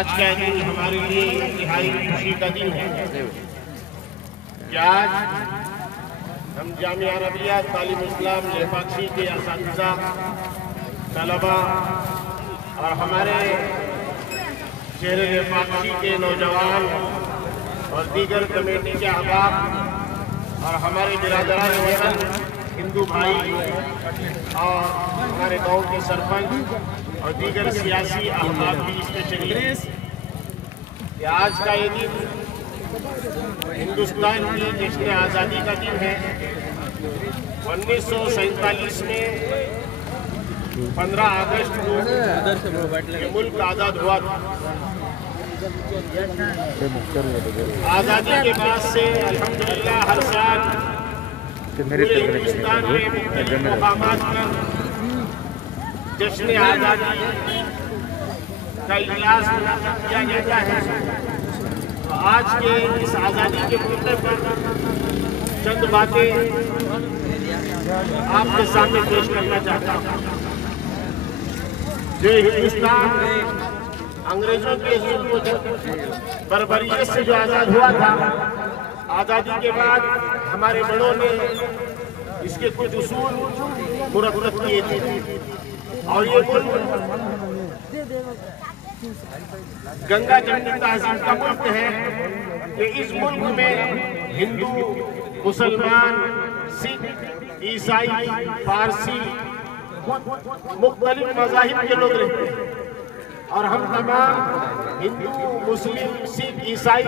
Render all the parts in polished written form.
आज का दिन हमारे लिए इंतहाई खुशी का दिन है कि आज हम जामिया अरबिया तालीम इस्लाम लेपाक्षी के असातिज़ा, तलबा और हमारे शहर लेपाक्षी के नौजवान और दीगर कमेटी के अहबाब और हमारे बिरादरान वतन हिंदू भाई और हमारे गांव के सरपंच और दीगर सियासी अहबाब भी इसमें शरीक। आज का ये दिन हिंदुस्तान की जश्न आज़ादी का दिन है। 1947 में 15 अगस्त को ये मुल्क आज़ाद हुआ था। आज़ादी के बाद से अल्हम्दुलिल्लाह हर साल पूरे हिंदुस्तान में मुख्तलिफ मकामात पर जश्न आज़ादी का इजलास किया जाता है। तो आज के इस आज़ादी के मौके पर चंद बातें आपके सामने पेश करना चाहता हूँ। जो हिंदुस्तान अंग्रेजों के जुल्म बर्बरियत से जो आज़ाद हुआ था, आज़ादी के बाद हमारे बड़ों ने इसके कुछ उसूल मुरतब किए थे और ये मुल्क गंगा जमनी तहजीब का मुल्क है कि इस मुल्क में हिंदू, मुसलमान, सिख, ईसाई, फारसी, मुख्तलिफ मज़ाहिब के लोग रहते हैं और हम तमाम हिंदू, मुस्लिम, सिख, ईसाई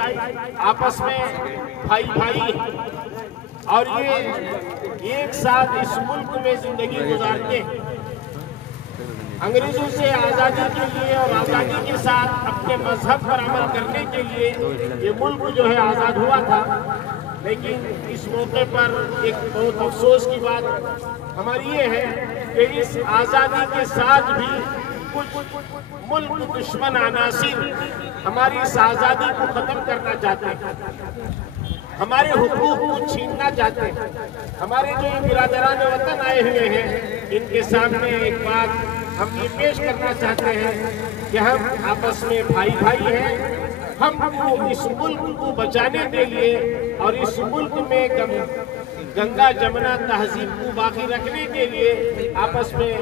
आपस में भाई भाई हैं और ये एक साथ इस मुल्क में जिंदगी गुजारते हैं। अंग्रेजों से आज़ादी के लिए और आज़ादी के साथ अपने मजहब पर अमल करने के लिए ये मुल्क जो है आज़ाद हुआ था। लेकिन इस मौके पर एक बहुत अफसोस की बात हमारी ये है कि इस आज़ादी के साथ भी कुछ मुल्क दुश्मन अनासिर हमारी इस आज़ादी को खत्म करना चाहते हैं, हमारे हुकूक को छीनना चाहते हैं। हमारे जो बिरादरान वतन आए हुए हैं, इनके सामने एक बात हम ये पेश करना चाहते हैं कि हम आपस में भाई भाई हैं। हमको इस मुल्क को बचाने के लिए और इस मुल्क में गंगा जमुना तहजीब को बाकी रखने के लिए आपस में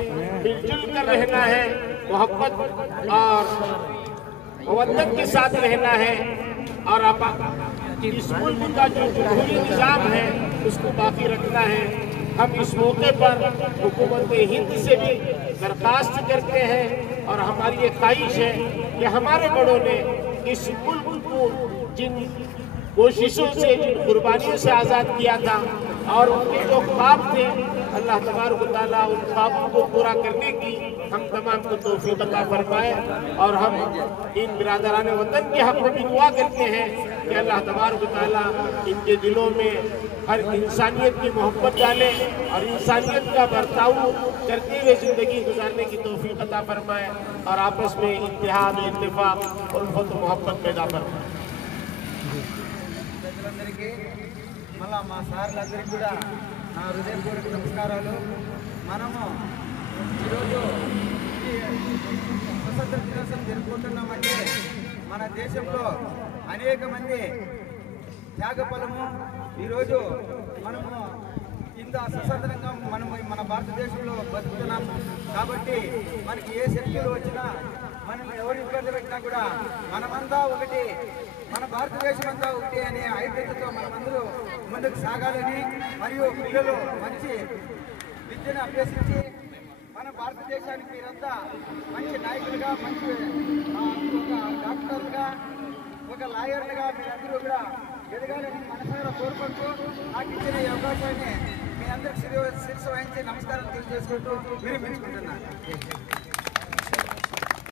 मिलजुल कर रहना है, मोहब्बत और मवद्दत के साथ रहना है और इस मुल्क का जो जमहूरी निज़ाम है उसको बाकी रखना है। हम इस मौके पर हुकूमत हिंद से भी दरख्वास्त करते हैं और हमारी ये ख्वाहिश है कि हमारे बड़ों ने इस मुल्क को जिन कोशिशों से, जिन कुर्बानियों से आज़ाद किया था और उनके जो ख्वाब थे, अल्लाह तबारक व तआला उन ख्वाबों को पूरा करने की हम तमाम को तौफीक अता फरमाए। और हम इन बिरादरान वतन के हक़ में भी दुआ करते हैं कि अल्लाह तबारक व तआला इनके दिलों में हर इंसानियत की मोहब्बत डाले और इंसानियत का बर्ताव करते हुए ज़िंदगी गुजारने की तौफीक अता फरमाए और आपस में इत्तेहाद, इत्तेफाक और उल्फत मोहब्बत पैदा फरमाए। మళ్ళా మా సార్లందరికీ కూడా నా హృదయపూర్వక నమస్కారాలు। మనము ఈరోజు స్వతంత్ర దినోత్సవం జరుపుకుంటున్నామంటే మన దేశంలో అనేక మంది త్యాగఫలము ఈరోజు మనము ఇంత స్వతంత్రంగా మనము మన భారతదేశంలో బతుకుతున్నాం కాబట్టి మనకి ఏ శక్తులు వచ్చినా మనం ఎవరు ఇబ్బంది పెట్టినా కూడా మనమంతా ఒకటి, మన భారతదేశం అంతా ఒకటి అనే ఐక్యతతో మనమందరూ ముందుకు సాగాలని మరియు పిల్లలు మంచి విద్యను అభ్యసించి మన భారతదేశానికి మీరంతా మంచి నాయకులుగా, మంచి ఒక డాక్టర్లుగా, ఒక లాయర్లుగా మీరందరూ కూడా ఎదగాలని మనసారా కోరుకుంటూ నాకు ఇచ్చిన ఈ అవకాశాన్ని మీ అందరికి శిరస్సు వహించి నమస్కారం తెలియజేసుకుంటూ విరమించుకుంటున్నాను।